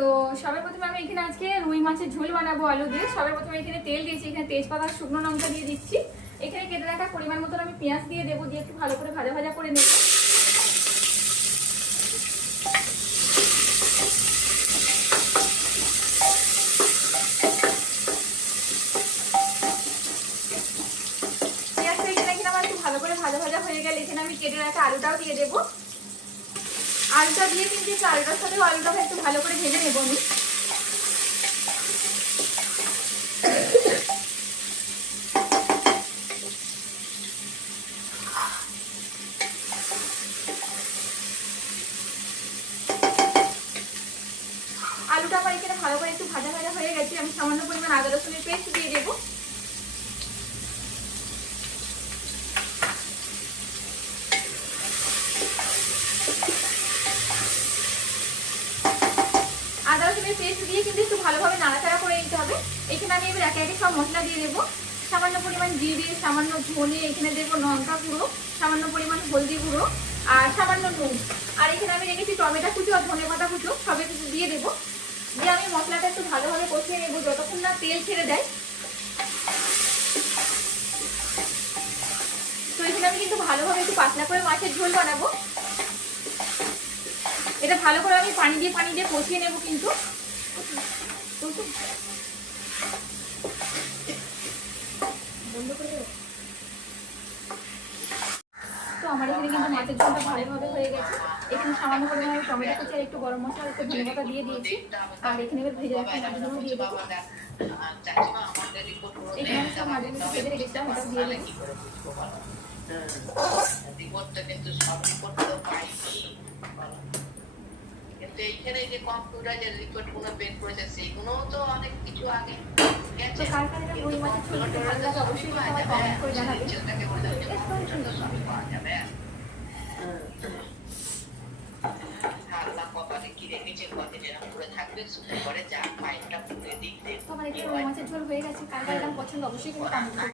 তো সবার প্রথমে আমি এখানে আজকে রুই মাছের ঝোল বানাবো আলু দিয়ে। সবার প্রথমে এখানে তেল দিয়েছি, এখানে তেজপাতা, শুকনো লঙ্কা দিয়ে দিচ্ছি। এখানে কেটে রাখা পরিমাণ মতন আমি পেঁয়াজ দিয়ে দেবো, দিয়ে একটু ভালো করে ভাজা ভাজা করে নেব। ভালো করে ভাজা ভাজা হয়ে গেলে এখানে আমি কেটে রাখা আলুটাও দিয়ে দেবো। আলুটা দিয়ে কিন্তু একটু আলুটার সাথেও আলুটাকে একটু ভালো করে ভেজে নেব আমি। আলুটা আমার এখানে ভালো করে একটু ভাজা ভাজা হয়ে গেছে, আমি সামান্য পরিমাণ আদা রসুনের পেস্ট দিয়ে দেবো। আদা পেস্ট দিয়ে কিন্তু একটু ভালোভাবে নাড়াচাড়া করে নিতে হবে। এখানে আমি এবার একে একে সব মশলা দিয়ে দেবো। সামান্য পরিমাণ জিরে, সামান্য ধনে, এখানে দেবো লঙ্কা গুঁড়ো, সামান্য পরিমাণ হলদি গুঁড়ো আর সামান্য নুন। আর এখানে আমি রেখেছি টমেটো কুচো আর ধনে পাতা কুচো, সবে কিছু দিয়ে দেবো। দিয়ে আমি মশলাটা একটু ভালোভাবে কষিয়ে নেব, যতক্ষণ না তেল ছেড়ে দেয়। তো এখানে আমি কিন্তু ভালোভাবে একটু পাতলা করে মাছের ঝোল বানাবো। এটা ভালো করে আমি পানি দিয়ে পানি দিয়ে কষিয়ে নেব কিন্তু? তো আমার এখানে কিন্তু মাছের ঝোলটা ভালোভাবে হয়ে গেছে। এখানে সামান্য পরিমাণে টমেটো কুচি আর একটু গরম মশলা আর একটু ধনে পাতা দিয়ে দিয়েছি। আর এখানে এবার ভেজে রাখা মাছগুলো দিয়ে দেবো এখানে সব মাছগুলো ভেজে রেখেছিলাম ওটা দিয়ে দেবো রিপোর্টটা কিন্তু সব রিপোর্ট তো পাইনি কিন্তু এইখানে যে কম্পিউটার যে রিপোর্টগুলো বের করেছে সেগুলো তো অনেক কিছু আগে তো কার কার এটা রুই মাছের ঝোল খেতে ভালো লাগে অবশ্যই কিন্তু আমায় কমেন্ট করে জানাবে। ছেলেটাকে বলে দেবে কম্পিউটারটা সবই পাওয়া যাবে। আল্লাহ কপালে কি রেখেছে কদিন এরকম করে থাকবে শুধু করে যা দিক মাছের ঝোল হয়ে গেছে কার কার পছন্দ অবশ্যই কিন্তু